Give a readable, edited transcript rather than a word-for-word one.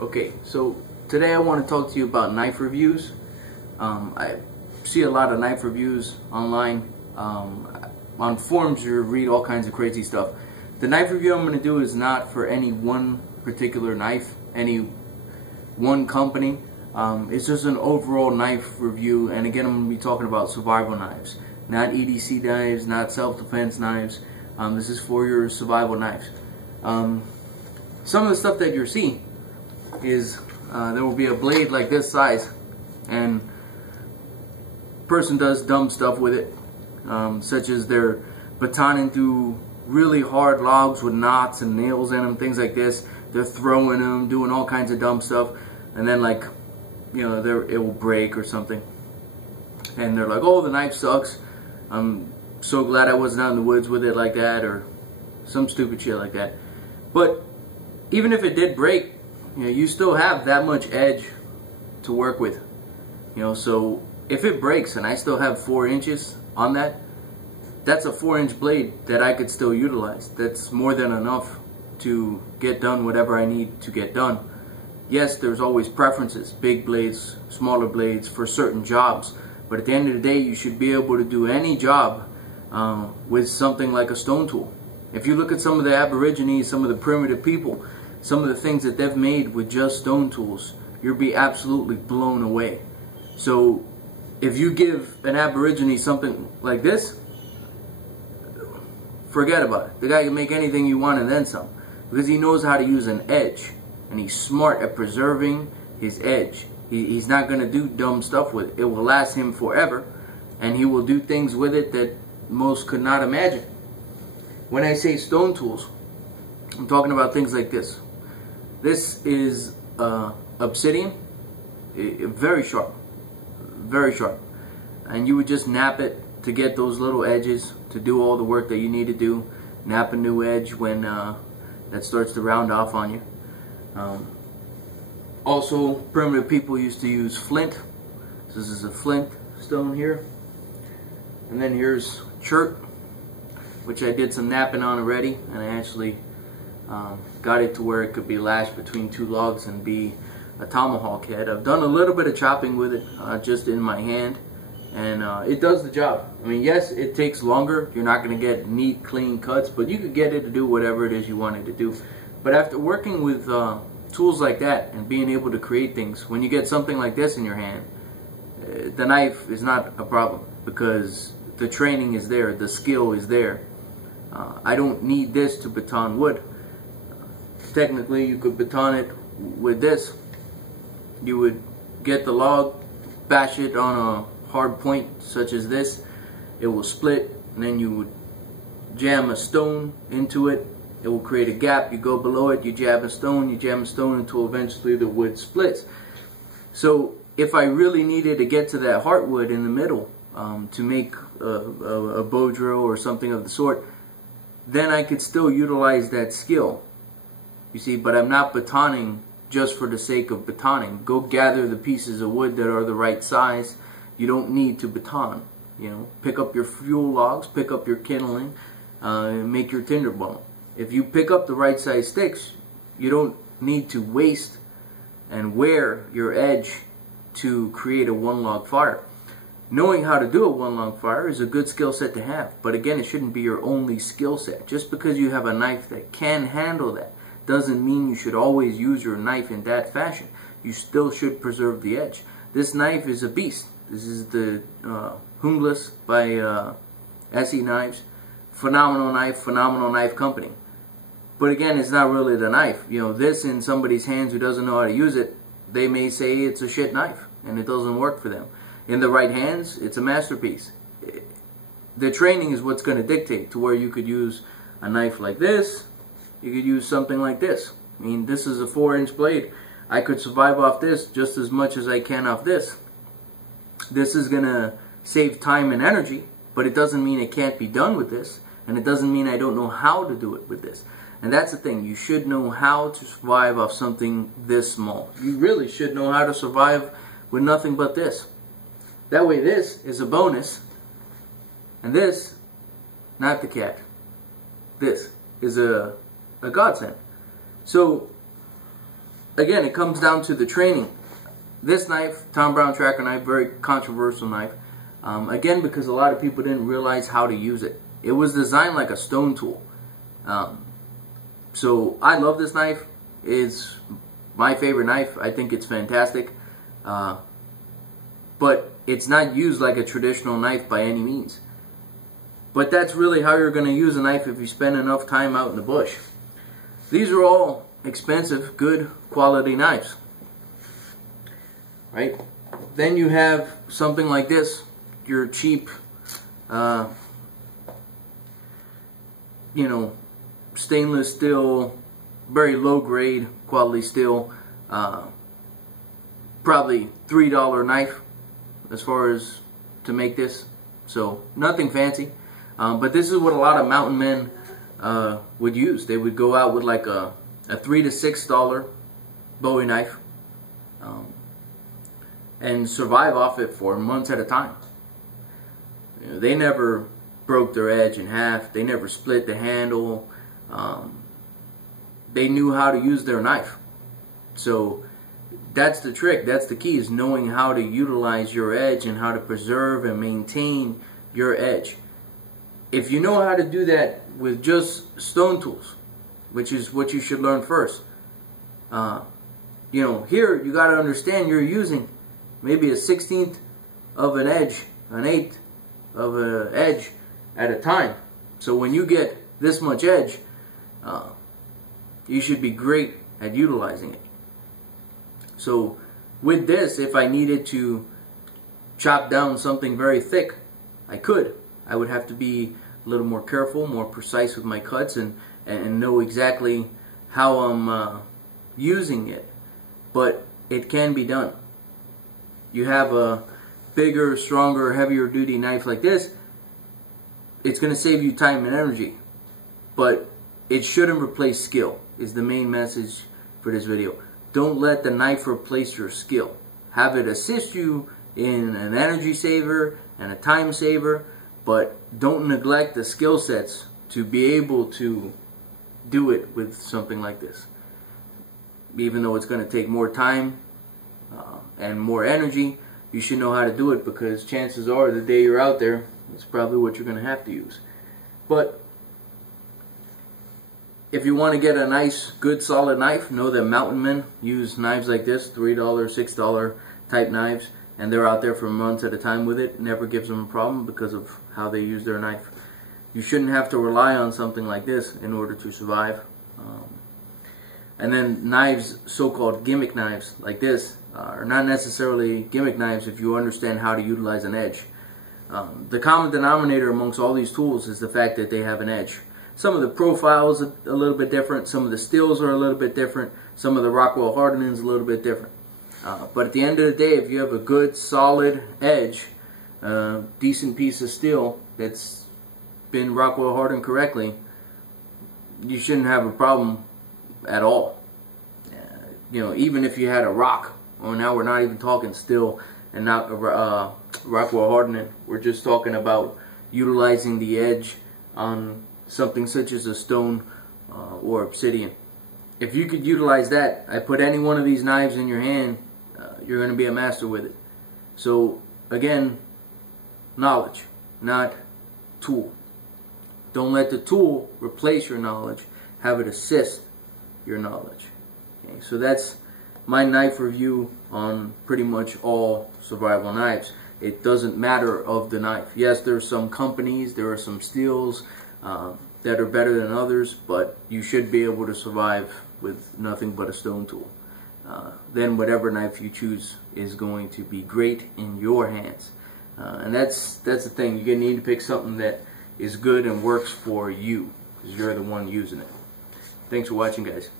Okay, so today I want to talk to you about knife reviews. I see a lot of knife reviews online. On forums you read all kinds of crazy stuff. The knife review I'm going to do is not for any one particular knife, any one company. It's just an overall knife review, and again I'm going to be talking about survival knives. Not EDC knives, not self-defense knives. This is for your survival knives. Some of the stuff that you'll see is there will be a blade like this size, and person does dumb stuff with it, such as they're batoning through really hard logs with knots and nails in them, things like this. They're throwing them, doing all kinds of dumb stuff, and then, like, you know, it will break or something, and they're like, oh, the knife sucks, I'm so glad I wasn't out in the woods with it like that, or some stupid shit like that. But even if it did break, you know, you still have that much edge to work with. You know, so if it breaks and I still have 4 inches on that, that's a 4-inch blade that I could still utilize. That's more than enough to get done whatever I need to get done. Yes, there's always preferences, big blades, smaller blades for certain jobs, but at the end of the day you should be able to do any job with something like a stone tool. If you look at some of the Aborigines, some of the primitive people, some of the things that they've made with just stone tools, you'll be absolutely blown away. So if you give an Aborigine something like this, forget about it. The guy can make anything you want and then some, because he knows how to use an edge, and he's smart at preserving his edge. He's not going to do dumb stuff with it. It will last him forever, and he will do things with it that most could not imagine. When I say stone tools, I'm talking about things like this. This is obsidian, very sharp, and you would just nap it to get those little edges to do all the work that you need to do. Nap a new edge when that starts to round off on you. Also, primitive people used to use flint. So this is a flint stone here, and then here's chert, which I did some napping on already, and I actually got it to where it could be lashed between 2 logs and be a tomahawk head. I've done a little bit of chopping with it just in my hand, and it does the job. I mean, yes, it takes longer. You're not going to get neat, clean cuts, but you could get it to do whatever it is you want it to do. But after working with tools like that and being able to create things, when you get something like this in your hand, the knife is not a problem, because the training is there, the skill is there. I don't need this to baton wood. Technically, you could baton it with this. You would get the log, bash it on a hard point such as this. It will split, and then you would jam a stone into it. It will create a gap. You go below it, you jam a stone until eventually the wood splits. So if I really needed to get to that heartwood in the middle to make a bow drill or something of the sort, then I could still utilize that skill. You see, but I'm not batoning just for the sake of batoning. Go gather the pieces of wood that are the right size. You don't need to baton. You know, pick up your fuel logs, pick up your kindling, make your tinder bundle. If you pick up the right size sticks, you don't need to waste and wear your edge to create a 1-log fire. Knowing how to do a 1-log fire is a good skill set to have, but again, it shouldn't be your only skill set. Just because you have a knife that can handle that doesn't mean you should always use your knife in that fashion. You still should preserve the edge. This knife is a beast. This is the Humbles by SE Knives. Phenomenal knife company. But again, it's not really the knife. You know, this in somebody's hands who doesn't know how to use it, they may say it's a shit knife and it doesn't work for them. In the right hands, it's a masterpiece. The training is what's going to dictate to where you could use a knife like this. You could use something like this. I mean, this is a 4-inch blade. I could survive off this just as much as I can off this. This is going to save time and energy, but it doesn't mean it can't be done with this, and it doesn't mean I don't know how to do it with this. And that's the thing. You should know how to survive off something this small. You really should know how to survive with nothing but this. That way this is a bonus, and this, not the cat. This is a godsend. So again, it comes down to the training. This knife, Tom Brown Tracker knife, very controversial knife. Again, because a lot of people didn't realize how to use it. It was designed like a stone tool. So I love this knife. It's my favorite knife. I think it's fantastic. But it's not used like a traditional knife by any means. But that's really how you're going to use a knife if you spend enough time out in the bush. These are all expensive, good quality knives. Right? Then you have something like this, your cheap, stainless steel, very low grade quality steel, probably $3 knife as far as to make this. So nothing fancy, but this is what a lot of mountain men would use. They would go out with like a $3 to $6 Bowie knife and survive off it for months at a time. They never broke their edge in half. They never split the handle. They knew how to use their knife. So that's the trick. That's the key, is knowing how to utilize your edge and how to preserve and maintain your edge. If you know how to do that with just stone tools, which is what you should learn first, here you got to understand you're using maybe a 1/16 of an edge, an 1/8 of an edge at a time. So when you get this much edge, you should be great at utilizing it. So with this, if I needed to chop down something very thick, I could. I would have to be a little more careful, more precise with my cuts, and know exactly how I'm using it. But it can be done. You have a bigger, stronger, heavier duty knife like this, it's going to save you time and energy. But it shouldn't replace skill, is the main message for this video. Don't let the knife replace your skill. Have it assist you in an energy saver and a time saver, but don't neglect the skill sets to be able to do it with something like this. Even though it's going to take more time and more energy, you should know how to do it, because chances are the day you're out there, it's probably what you're going to have to use. But if you want to get a nice, good, solid knife, know that mountain men use knives like this, $3, $6 type knives, and they're out there for months at a time with it. Never gives them a problem because of how they use their knife. You shouldn't have to rely on something like this in order to survive. And then knives, so-called gimmick knives like this, are not necessarily gimmick knives if you understand how to utilize an edge. The common denominator amongst all these tools is the fact that they have an edge. Some of the profiles are a little bit different, some of the steels are a little bit different, some of the Rockwell hardenings a little bit different. But at the end of the day, if you have a good, solid edge, decent piece of steel that's been Rockwell hardened correctly, you shouldn't have a problem at all. Even if you had a rock, well, now we're not even talking steel and not Rockwell hardening. We're just talking about utilizing the edge on something such as a stone or obsidian. If you could utilize that, I put any one of these knives in your hand, you're going to be a master with it. So again, knowledge, not tool. Don't let the tool replace your knowledge. Have it assist your knowledge. Okay, so that's my knife review on pretty much all survival knives. It doesn't matter of the knife. Yes, there's some companies, there are some steels that are better than others, but you should be able to survive with nothing but a stone tool. Then whatever knife you choose is going to be great in your hands. And that's the thing. You need to pick something that is good and works for you, because you're the one using it. Thanks for watching, guys.